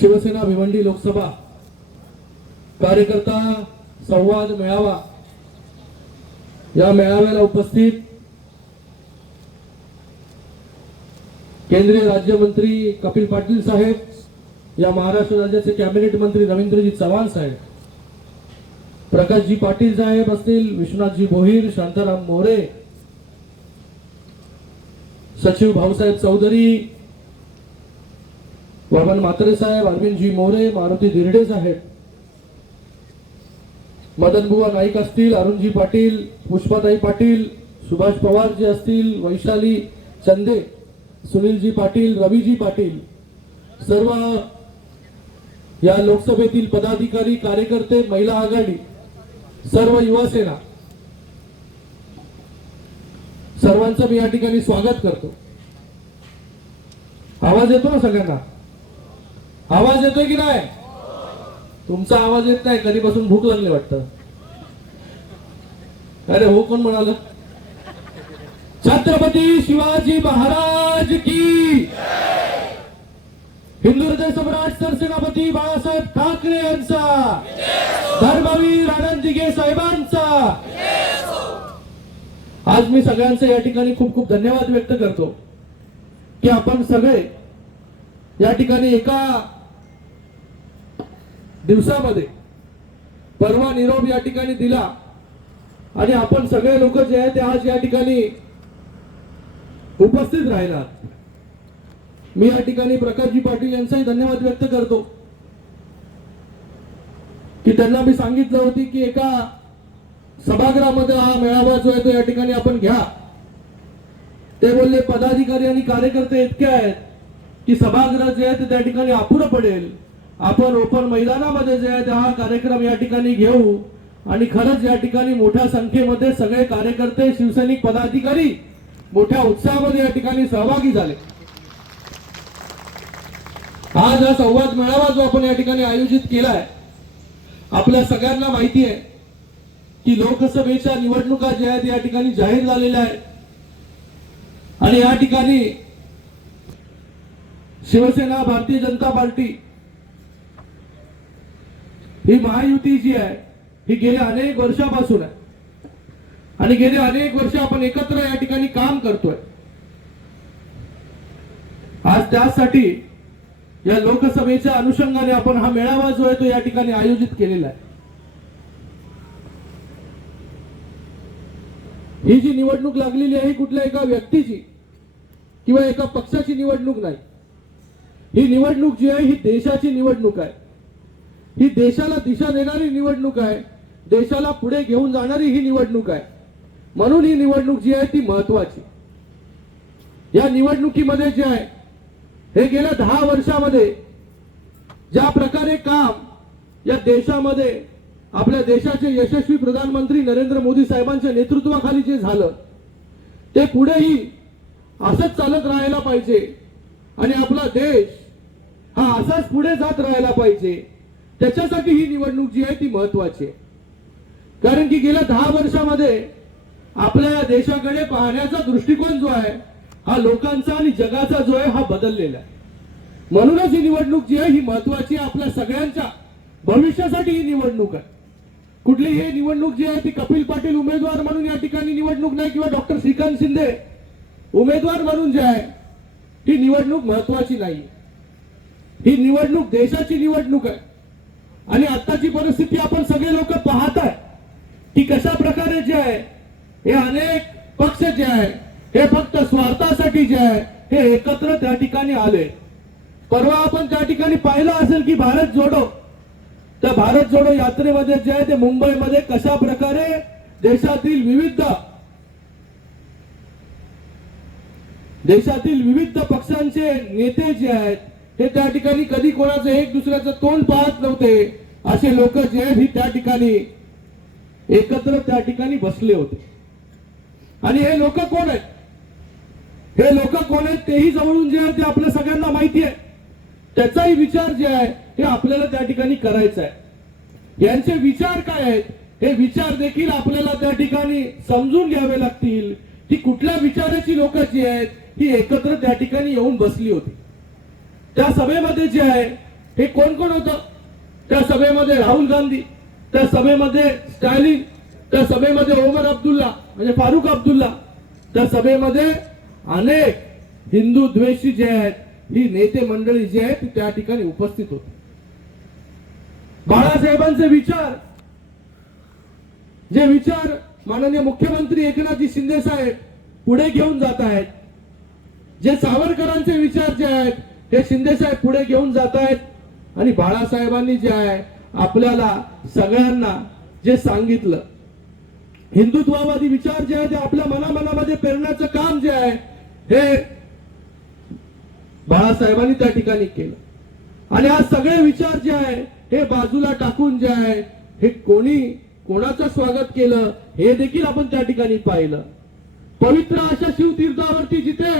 शिवसेना भिवंडी लोकसभा. कार्यकर्ता संवाद मेळावा. या मेळाव्याला उपस्थित केंद्रीय राज्यमंत्री कपिल पाटील साहेब या महाराष्ट्र राज्याचे कॅबिनेट मंत्री रवींद्रजी चव्हाण साहेब प्रकाशजी पाटील साहेब असतील विश्वनाथजी भोईर शांताराम मोरे सचिव भाऊसाहेब चौधरी वामन म्हात्रे साहेब अरविंदजी मोरे मारुती दिर्डे साहेब. मदनबुवा नाईक असतील अरुणजी पाटील पुष्पाताई पाटील सुभाष पवार जे असतील वैशाली चंदे सुनीलजी पाटील रवीजी पाटील. सर्व या लोकसभेतील पदाधिकारी कार्यकर्ते महिला आघाडी सर्व युवा सेना सर्वांचं मी या ठिकाणी स्वागत करतो. आवाज येतो ना सगळ्यांना? आवाज येतोय की नाही? तुमचा आवाज येत नाही कधीपासून भूक लागली वाटत? अरे हो कोण म्हणाल? छत्रपती शिवाजी महाराज की हिंदू हृदय सम्राट सरसेनापती बाळासाहेब ठाकरे यांचा धर्मवीर आनंद दिघे साहेबांचा. आज मी सगळ्यांचे या ठिकाणी खूप खूप धन्यवाद व्यक्त करतो की आपण सगळे या ठिकाणी एका दिवसामध्ये परवा निरोप या ठिकाणी दिला. आणि आपण सगळे लोक जे आहे ते आज या ठिकाणी उपस्थित राहिलात. मी या ठिकाणी प्रकाशजी पाटील यांचाही धन्यवाद व्यक्त करतो. की त्यांना मी सांगितलं होती की एका सभागृहामध्ये हा मेळावा जो आहे तो या ठिकाणी आपण घ्या. ते बोलले पदाधिकारी आणि कार्यकर्ते इतके आहेत की सभागृह जे आहे ते त्या ठिकाणी अपुरं पडेल. आपण ओपन मैदानामध्ये जे आहे हा कार्यक्रम या ठिकाणी घेऊ. आणि खरंच या ठिकाणी मोठ्या संख्येमध्ये सगळे कार्यकर्ते शिवसैनिक पदाधिकारी मोठ्या उत्साहामध्ये या ठिकाणी सहभागी झाले. आज हा संवाद मेळावा जो आपण या ठिकाणी आयोजित केलाय आपल्या सगळ्यांना माहिती आहे की लोकसभेच्या निवडणुका ज्या आहेत या ठिकाणी जाहीर झालेल्या आहेत. आणि या ठिकाणी शिवसेना भारतीय जनता पार्टी ही महायुती जी आहे ही गेल्या अनेक वर्षापासून आहे. आणि गेले अनेक वर्ष आपण एकत्र या ठिकाणी काम करतोय. आज त्यासाठी या लोकसभेच्या अनुषंगाने आपण हा मेळावा जो आहे तो या ठिकाणी आयोजित केलेला आहे. ही जी निवडणूक लागलेली आहे ही कुठल्या एका व्यक्तीची किंवा एका पक्षाची निवडणूक नाही. ही निवडणूक जी आहे ही देशाची निवडणूक आहे. ही देशाला दिशा देणारी निवडणूक आहे. देशाला पुढे घेऊन जाणारी ही निवडणूक आहे. म्हणून ही निवडणूक जी आहे ती महत्वाची. या निवडणुकीमध्ये जे आहे हे गेल्या दहा वर्षामध्ये ज्या प्रकारे काम या देशामध्ये आपल्या देशाचे यशस्वी प्रधानमंत्री नरेंद्र मोदी साहेबांच्या नेतृत्वाखाली जे झालं ते पुढेही असंच चालत राहायला पाहिजे. आणि आपला देश हा असाच पुढे जात राहायला पाहिजे. त्याच्यासाठी ही निवडणूक जी आहे ती महत्वाची आहे. कारण की गेल्या दहा वर्षामध्ये आपल्या या देशाकडे पाहण्याचा दृष्टिकोन जो आहे हा लोकांचा आणि जगाचा जो आहे हा बदललेला आहे. म्हणूनच ही निवडणूक जी आहे ही महत्वाची आहे आपल्या सगळ्यांच्या भविष्यासाठी ही निवडणूक आहे. कुठली ही निवडणूक जी आहे ती कपिल पाटील उमेदवार म्हणून या ठिकाणी निवडणूक नाही किंवा डॉक्टर श्रीकांत शिंदे उमेदवार म्हणून जे आहे ही निवडणूक महत्वाची नाही. ही निवडणूक देशाची निवडणूक आहे. आणि आताची परिस्थिती आपण सगळे लोक पाहत आहे की कशा प्रकारे जे आहे हे अनेक पक्ष जे आहे हे फक्त स्वार्थासाठी जे आहे हे एकत्र त्या ठिकाणी आले. परवा आपण त्या ठिकाणी पाहिलं असेल की भारत जोडो. त्या भारत जोडो यात्रेमध्ये जे आहे ते मुंबईमध्ये कशा प्रकारे देशातील विविध देशातील विविध पक्षांचे नेते जे आहेत हे त्या ठिकाणी कधी कोणाचं एक दुसऱ्याचं तोंड पाहत नव्हते. असे लोक जे आहेत ही त्या ठिकाणी एकत्र त्या ठिकाणी बसले होते. आणि हे लोक कोण आहेत? हे लोक कोण आहेत तेही जवळून जे आहे ते आपल्या सगळ्यांना माहिती आहे. त्याचाही विचार जे आहे हे आपल्याला त्या ठिकाणी करायचा आहे. यांचे विचार काय आहेत? हे विचार देखील आपल्याला त्या ठिकाणी समजून घ्यावे लागतील की कुठल्या विचाराची लोक जी आहेत ही एकत्र त्या ठिकाणी येऊन बसली होती. त्या सभेमध्ये जे आहे हे कोण कोण होतं? त्या सभेमध्ये राहुल गांधी त्या सभेमध्ये स्टॅलिन त्या सभेमध्ये ओमर अब्दुल्ला म्हणजे फारुख अब्दुल्ला त्या सभेमध्ये अनेक हिंदू द्वेषी जे आहेत ही नेते मंडळी जी आहेत त्या ठिकाणी उपस्थित होती. बाळासाहेबांचे विचार जे विचार माननीय मुख्यमंत्री एकनाथजी शिंदे साहेब पुढे घेऊन जात आहेत जे सावरकरांचे विचार जे आहेत हे शिंदे साहेब पुढे घेऊन जात आहेत. आणि बाळासाहेबांनी जे आहे आपल्याला सगळ्यांना जे सांगितलं हिंदुत्ववादी विचार जे आहे ते आपल्या मनामनामध्ये पेरण्याचं काम जे आहे हे बाळासाहेबांनी त्या ठिकाणी केलं. आणि आज सगळे विचार जे आहे हे बाजूला टाकून जे आहे हे कोणी कोणाचं स्वागत केलं हे देखील आपण त्या ठिकाणी पाहिलं. पवित्र अशा शिवतीर्थावरती जिथे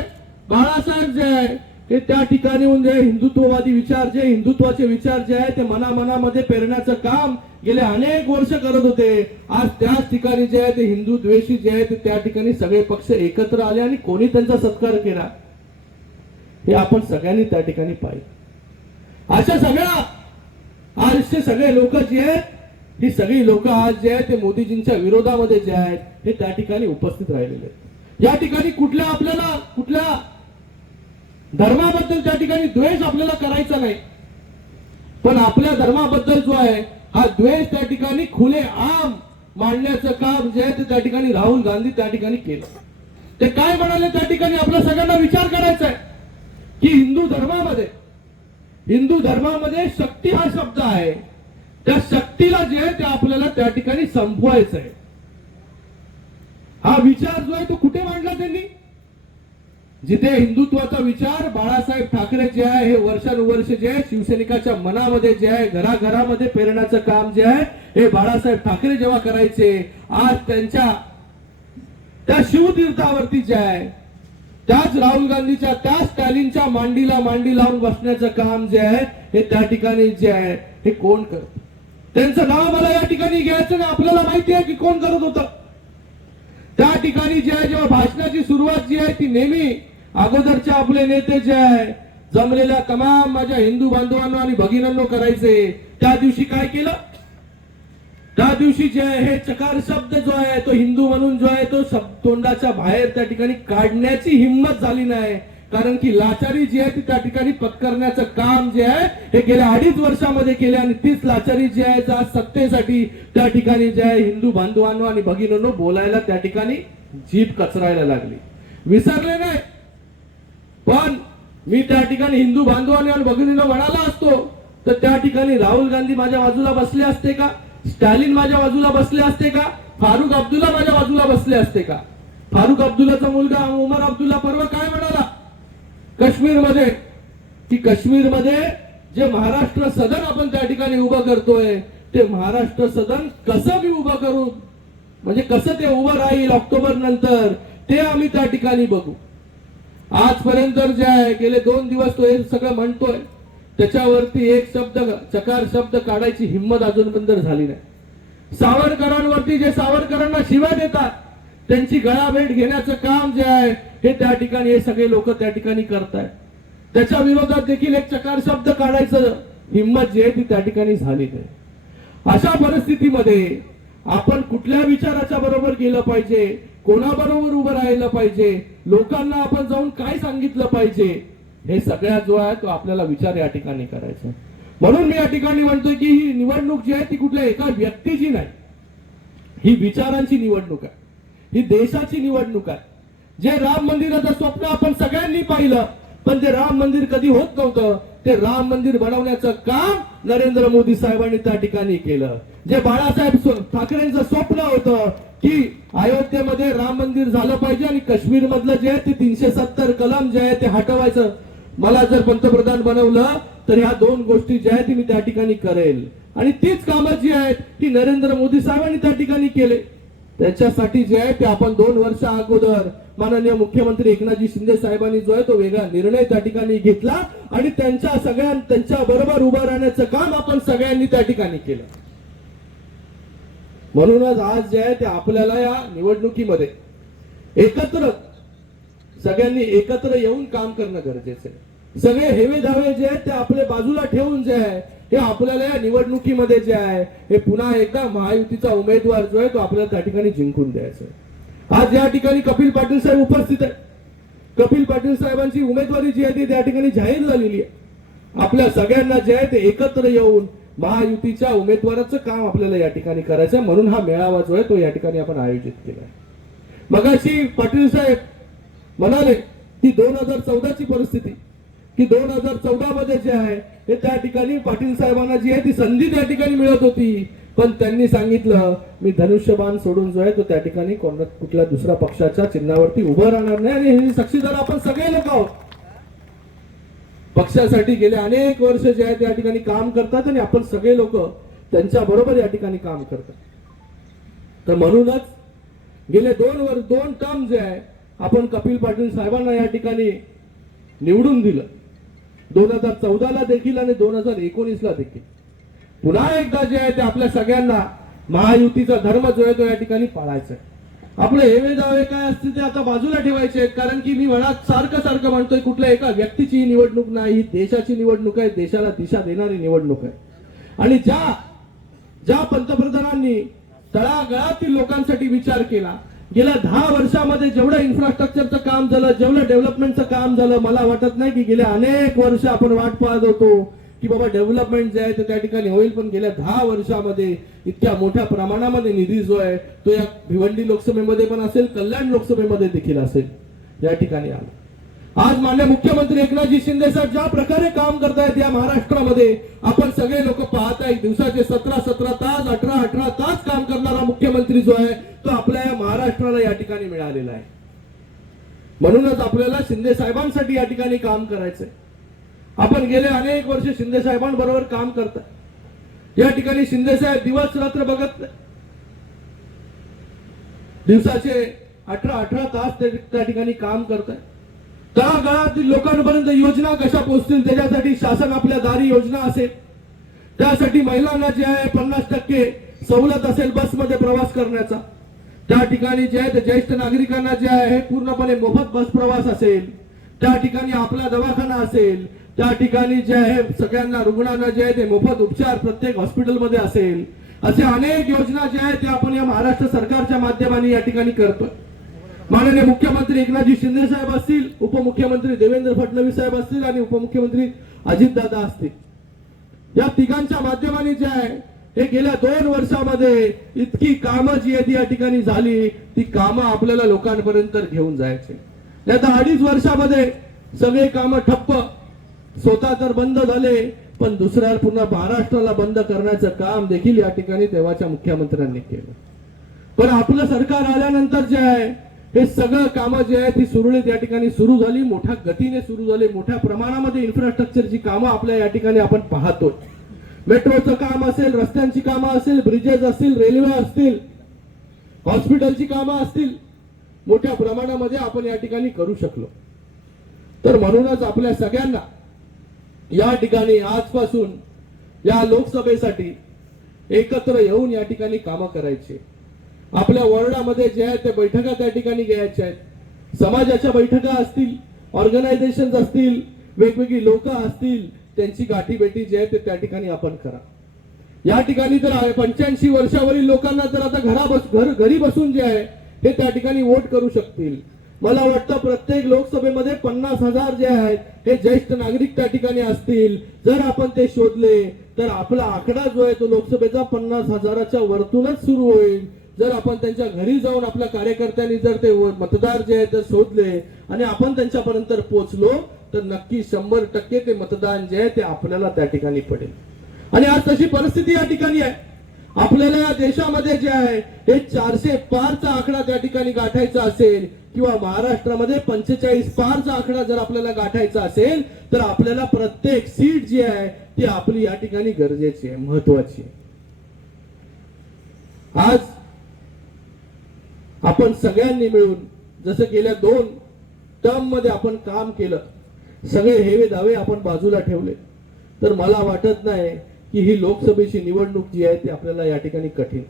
बाळासाहेब जे आहे हे त्या ठिकाणी जे हिंदुत्ववादी विचार जे हिंदुत्वाचे विचार जे आहे ते मनामनामध्ये पेरण्याचं काम गेले अनेक वर्ष करत होते. आज त्याच ठिकाणी जे आहे ते हिंदू द्वेषी जे आहे ते त्या ठिकाणी सगळे पक्ष एकत्र आले आणि कोणी त्यांचा सत्कार केला? हे आपण सगळ्यांनी त्या ठिकाणी पाहिलं. अशा सगळ्या आजचे सगळे लोक जे आहेत ही सगळी लोक आज जे आहेत ते मोदीजींच्या विरोधामध्ये जे आहेत हे त्या ठिकाणी उपस्थित राहिलेले आहेत. या ठिकाणी कुठल्या आपल्याला कुठल्या धर्माबद्दल त्या ठिकाणी द्वेष आपल्याला करायचा नाही. पण आपल्या धर्माबद्दल जो आहे हा द्वेष त्या ठिकाणी खुले आम मांडण्याचं काम जे आहे ते त्या ठिकाणी राहुल गांधी त्या ठिकाणी केलं. ते काय म्हणाले त्या ठिकाणी? आपल्या सगळ्यांना विचार करायचा आहे की हिंदू धर्मामध्ये हिंदू धर्मामध्ये शक्ती हा शब्द आहे. त्या शक्तीला जे आहे ते आपल्याला त्या ठिकाणी संपवायचं आहे. हा विचार जो आहे तो कुठे मांडला त्यांनी? जिथे हिंदुत्वाचा विचार बाळासाहेब ठाकरे जे आहे हे वर्षानुवर्ष जे आहे शिवसैनिकाच्या मनामध्ये जे आहे घराघरामध्ये पेरण्याचं काम जे आहे हे बाळासाहेब ठाकरे जेव्हा करायचे आज त्यांच्या त्या शिवतीर्थावरती जे आहे त्याच राहुल गांधीच्या त्याच स्टॅलिनच्या मांडीला मांडी लावून बसण्याचं काम जे आहे हे त्या ठिकाणी जे आहे हे कोण करत? त्यांचं नाव मला या ठिकाणी घ्यायचं ना आपल्याला माहिती आहे की कोण करत होतं. त्या ठिकाणी जे आहे जेव्हा भाषणाची सुरुवात जी आहे ती नेहमी अगोदरचे आपले नेते जे आहे जमलेल्या तमाम माझ्या हिंदू बांधवांनो आणि भगिनांनो करायचे त्या दिवशी काय केलं? त्या दिवशी जे आहे हे चकार शब्द जो आहे तो हिंदू म्हणून जो आहे तो तोंडाच्या बाहेर त्या ठिकाणी काढण्याची हिंमत झाली नाही. कारण की लाचारी जी आहे ती त्या ठिकाणी पत्करण्याचं काम जे आहे हे गेल्या अडीच वर्षामध्ये केले आणि तीच लाचारी जी आहे आज सत्तेसाठी त्या ठिकाणी जे आहे हिंदू बांधवांनो आणि भगिनींनो बोलायला त्या ठिकाणी जीभ कचरायला लागली. विसरले नाही. पण मी त्या ठिकाणी हिंदू बांधवांनी आणि भगिनीनं म्हणाला असतो तर त्या ठिकाणी राहुल गांधी माझ्या बाजूला बसले असते का? स्टॅलिन माझ्या बाजूला बसले असते का? फारुख अब्दुल्ला माझ्या बाजूला बसले असते का? फारुख अब्दुल्लाचा मुलगा उमर अब्दुल्ला परवा काय म्हणाला? काश्मीरमध्ये. की काश्मीरमध्ये जे महाराष्ट्र सदन आपण त्या ठिकाणी उभं करतोय ते महाराष्ट्र सदन कसं मी उभं करू? म्हणजे कसं ते उभं राहील ऑक्टोबर नंतर ते आम्ही त्या ठिकाणी बघू. आजपर्यंत जे आहे गेले दोन दिवस तो हे सगळं म्हणतोय त्याच्यावरती एक शब्द चकार शब्द काढायची हिंमत अजूनपर्यंत झाली नाही. सावरकरांवरती जे सावरकरांना शिवा देतात त्यांची गळाभेट घेण्याचं काम जे आहे हे त्या ठिकाणी हे सगळे लोक त्या ठिकाणी करतायत. त्याच्या विरोधात देखील एक चकार शब्द काढायचं हिंमत जी आहे ती त्या ठिकाणी झाली नाही. अशा परिस्थितीमध्ये आपण कुठल्या विचाराच्या बरोबर गेलं पाहिजे? कोणाबरोबर उभं राहिलं पाहिजे? लोकांना आपण जाऊन काय सांगितलं पाहिजे? हे सगळ्या जो आहे तो आपल्याला विचार या ठिकाणी करायचा म्हणून मी या ठिकाणी म्हणतोय की ही निवडणूक जी आहे ती कुठल्या एका व्यक्तीची नाही. ही विचारांची निवडणूक आहे. ही देशाची निवडणूक आहे. जे राम मंदिराचं स्वप्न आपण सगळ्यांनी पाहिलं पण ते राम मंदिर कधी होत नव्हतं ते राम मंदिर बनवण्याचं काम नरेंद्र मोदी साहेबांनी त्या ठिकाणी केलं. जे बाळासाहेब ठाकरेंचं स्वप्न होतं की अयोध्येमध्ये राम मंदिर झालं पाहिजे आणि काश्मीर मधलं जे आहे ते तीनशे सत्तर कलम जे आहे ते हटवायचं. मला जर पंतप्रधान बनवलं तर ह्या दोन गोष्टी ज्या आहेत मी त्या ठिकाणी करेल. आणि तीच कामं जी आहेत ती नरेंद्र मोदी साहेबांनी त्या ठिकाणी केले. त्याच्यासाठी जे आहे ते आपण दोन वर्ष अगोदर माननीय मुख्यमंत्री एकनाथजी शिंदे साहेबांनी जो आहे तो वेगळा निर्णय त्या ठिकाणी घेतला आणि त्यांच्या सगळ्यां त्यांच्या बरोबर उभं राहण्याचं काम आपण सगळ्यांनी त्या ठिकाणी केलं. म्हणूनच आज जे आहे ते आपल्याला या निवडणुकीमध्ये एकत्र सगळ्यांनी एकत्र येऊन काम करणं गरजेचं आहे. सगळे हेवे धावे जे आहेत ते आपल्या बाजूला ठेवून जे आहे हे आपल्याला या निवडणुकीमध्ये जे आहे हे पुन्हा एकदा महायुतीचा उमेदवार जो आहे तो आपल्याला त्या ठिकाणी जिंकून द्यायचा आहे. आज या ठिकाणी कपिल पाटील साहेब उपस्थित आहे कपिल पाटील साहेबांची उमेदवारी जी आहे ती त्या ठिकाणी जाहीर झालेली आहे. आपल्या सगळ्यांना जे आहे ते एकत्र येऊन महायुतीच्या उमेदवाराचं काम आपल्याला या ठिकाणी करायचं आहे. म्हणून हा मेळावा जो आहे तो या ठिकाणी आपण आयोजित केला आहे मगाशी पाटील साहेब म्हणाले की दोन हजार चौदाची परिस्थिती की दोन हजार चौदा मध्ये जे आहे हे त्या ठिकाणी पाटील साहेबांना जी आहे ती संधी त्या ठिकाणी मिळत होती. पण त्यांनी सांगितलं मी धनुष्यबाण सोडून जो आहे तो त्या ठिकाणी कोण कुठल्या दुसऱ्या पक्षाच्या चिन्हावरती उभं राहणार नाही आणि हे साक्षीदार आपण सगळे लोक आहोत. पक्षासाठी गेले अनेक वर्ष जे आहे त्या ठिकाणी काम करतात आणि आपण सगळे लोक त्यांच्या बरोबर या ठिकाणी काम करतात. तर म्हणूनच गेले दोन वर्ष दोन टर्म जे आहे आपण कपिल पाटील साहेबांना या ठिकाणी निवडून दिलं. दोन हजार चौदाला देखील आणि दोन हजार एकोणीसला देखील. पुन्हा एकदा जे आहे ते आपल्या सगळ्यांना महायुतीचा धर्म जो आहे तो या ठिकाणी पाळायचा आहे. आपले हेवे दावे काय असतील ते आता बाजूला ठेवायचे कारण की मी म्हणत सारखं सारखं म्हणतोय कुठल्या एका व्यक्तीची निवडणूक नाही देशाची निवडणूक आहे देशाला दिशा देणारी निवडणूक आहे. आणि ज्या ज्या पंतप्रधानांनी तळागळातील लोकांसाठी विचार केला गेल्या दहा वर्षामध्ये जेवढं इन्फ्रास्ट्रक्चरचं काम झालं जेवढं डेव्हलपमेंटचं काम झालं मला वाटत नाही की गेल्या अनेक वर्ष आपण वाट पाहत होतो. की बाबा डेव्हलपमेंट जे आहे ते त्या ठिकाणी होईल पण गेल्या दहा वर्षामध्ये इतक्या मोठ्या प्रमाणामध्ये निधी जो आहे तो या भिवंडी लोकसभेमध्ये पण असेल कल्याण लोकसभेमध्ये देखील असेल या ठिकाणी आला. आज मान्य मुख्यमंत्री एकनाथजी शिंदे साहेब ज्या प्रकारे काम करतायत या महाराष्ट्रामध्ये आपण सगळे लोक पाहताय दिवसाचे सतरा सतरा तास अठरा अठरा तास काम करणारा मुख्यमंत्री जो आहे तो आपल्या या महाराष्ट्राला या ठिकाणी मिळालेला आहे. म्हणूनच आपल्याला शिंदे साहेबांसाठी या ठिकाणी काम करायचंय. आपण गेले अनेक वर्ष शिंदे साहेबांबरोबर काम करताय या ठिकाणी शिंदे साहेब दिवस रात्र बघत दिवसाचे अठरा अठरा तास त्या ठिकाणी काम करताय तळागाळातील लोकांपर्यंत योजना कशा पोहोचतील त्याच्यासाठी शासन आपल्या दारी योजना असेल. त्यासाठी महिलांना जे आहे पन्नास टक्के सवलत असेल बसमध्ये प्रवास करण्याचा. त्या ठिकाणी जे आहे ते ज्येष्ठ नागरिकांना जे आहे हे पूर्णपणे मोफत बस प्रवास असेल. त्या ठिकाणी आपला दवाखाना असेल. त्या ठिकाणी जे आहे सगळ्यांना रुग्णांना जे आहे ते मोफत उपचार प्रत्येक हॉस्पिटलमध्ये असेल. असे अनेक योजना ज्या आहेत त्या आपण या महाराष्ट्र सरकारच्या माध्यमाने या ठिकाणी करतोय. माननीय मुख्यमंत्री एकनाथजी शिंदे साहेब असतील उपमुख्यमंत्री देवेंद्र फडणवीस साहेब असतील आणि उपमुख्यमंत्री अजितदादा असतील. या तिघांच्या माध्यमाने जे आहे हे गेल्या दोन वर्षामध्ये इतकी कामं जी आहे ती या ठिकाणी झाली ती कामं आपल्याला लोकांपर्यंत घेऊन जायचे. आता अडीच वर्षामध्ये सगळे कामं ठप्प स्वतः तर बंद झाले पण दुसऱ्या पुन्हा महाराष्ट्राला बंद करण्याचं काम देखील या ठिकाणी तेव्हाच्या मुख्यमंत्र्यांनी केलं. पण आपलं सरकार आल्यानंतर जे आहे हे सगळं कामं जे आहे ती सुरळीत या ठिकाणी सुरू झाली मोठ्या गतीने सुरू झाली मोठ्या प्रमाणामध्ये इन्फ्रास्ट्रक्चरची कामं आपल्या या ठिकाणी आपण पाहतो मेट्रोचं काम असेल रस्त्यांची कामं असेल ब्रिजेस असतील रेल्वे असतील हॉस्पिटलची कामं असतील मोठ्या प्रमाणामध्ये आपण या ठिकाणी करू शकलो. तर म्हणूनच आपल्या सगळ्यांना या ठिकाणी आजपासून या लोकसभेसाठी एकत्र येऊन या ठिकाणी कामं करायची. आपल्या वॉर्डामध्ये जे आहे ते बैठका त्या ठिकाणी घ्यायच्या आहेत. समाजाच्या बैठका असतील ऑर्गनायझेशन असतील वेगवेगळी लोक असतील त्यांची गाठीभेटी जी आहे ते त्या ठिकाणी आपण करा. या ठिकाणी तर पंच्याऐंशी वर्षावरील लोकांना तर आता घरा बस घर घरी बसून जे आहे ते त्या ठिकाणी वोट करू शकतील. मला वाटतं प्रत्येक लोकसभेमध्ये पन्नास हजार जे आहेत हे ज्येष्ठ नागरिक त्या ठिकाणी असतील. जर आपण ते शोधले तर आपला आकडा जो आहे तो लोकसभेचा पन्नास हजाराच्या वरतूनच सुरू होईल. जर आपण त्यांच्या घरी जाऊन आपल्या कार्यकर्त्यांनी जर ते मतदार जे आहेत ते शोधले आणि आपण त्यांच्यापर्यंत पोहोचलो तर नक्की शंभर टक्के ते मतदान जे आहे ते आपल्याला त्या ठिकाणी पडेल. आणि आज तशी परिस्थिती या ठिकाणी आहे. आपल्याला या देशामध्ये जे आहे हे चारशे पारचा आकडा त्या ठिकाणी गाठायचा असेल किंवा महाराष्ट्रामध्ये पंचेचाळीस पारचा आकडा जर आपल्याला गाठायचा असेल तर आपल्याला प्रत्येक सीट जी आहे ती आपली या ठिकाणी गरजेची आहे महत्वाची आहे. आज आपण सगळ्यांनी मिळून जसं गेल्या दोन टर्ममध्ये आपण काम केलं सगळे हेवे दावे आपण बाजूला ठेवले तर मला वाटत नाही की ही लोकसभेची निवडणूक जी आहे ती आपल्याला या ठिकाणी कठीण.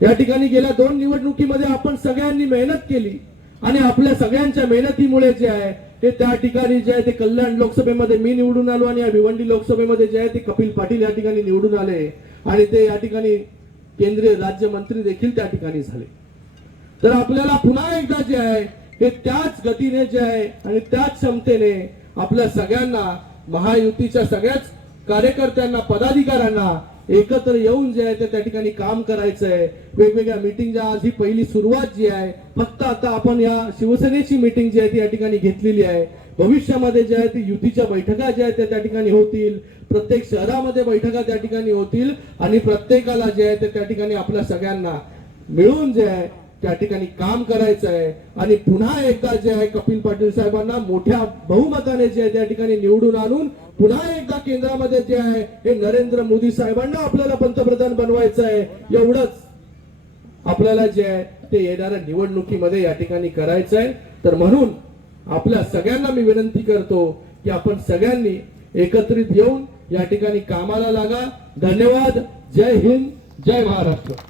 या ठिकाणी गेल्या दोन निवडणुकीमध्ये आपण सगळ्यांनी मेहनत केली आणि आपल्या सगळ्यांच्या मेहनतीमुळे जे आहे ते त्या ठिकाणी जे आहे ते कल्याण लोकसभेमध्ये मी निवडून आलो आणि या भिवंडी लोकसभेमध्ये जे आहे ते कपिल पाटील या ठिकाणी निवडून आले आणि ते या ठिकाणी केंद्रीय राज्यमंत्री देखील त्या ठिकाणी झाले. तर आपल्याला पुन्हा एकदा जे आहे हे त्याच गतीने जे आहे आणि त्याच क्षमतेने आपल्या सगळ्यांना महायुतीच्या सगळ्याच कार्यकर्त्यांना पदाधिकाऱ्यांना एकत्र येऊन जे आहे ते त्या ठिकाणी काम करायचं आहे वेगवेगळ्या मिटिंगच्या आज ही पहिली सुरुवात जी आहे फक्त आता आपण या शिवसेनेची मिटिंग जी आहे ती या ठिकाणी घेतलेली आहे. भविष्यामध्ये जे आहे ती युतीच्या बैठका ज्या आहेत त्या त्या ठिकाणी होतील. प्रत्येक शहरामध्ये बैठका त्या ठिकाणी होतील आणि प्रत्येकाला जे आहे ते त्या ठिकाणी आपल्या सगळ्यांना मिळून जे आहे त्या ठिकाणी काम करायचं आहे आणि पुन्हा एकदा जे आहे कपिल पाटील साहेबांना मोठ्या बहुमताने जे आहे त्या ठिकाणी निवडून आणून पुन्हा एकदा केंद्रामध्ये जे आहे. हे नरेंद्र मोदी साहेबांना आपल्याला पंतप्रधान बनवायचं आहे. एवढंच. आपल्याला जे आहे ते येणाऱ्या निवडणुकीमध्ये या ठिकाणी करायचं आहे. तर म्हणून आपल्या सगळ्यांना मी विनंती करतो की आपण सगळ्यांनी एकत्रित येऊन या ठिकाणी कामाला लागा. धन्यवाद. जय हिंद. जय महाराष्ट्र.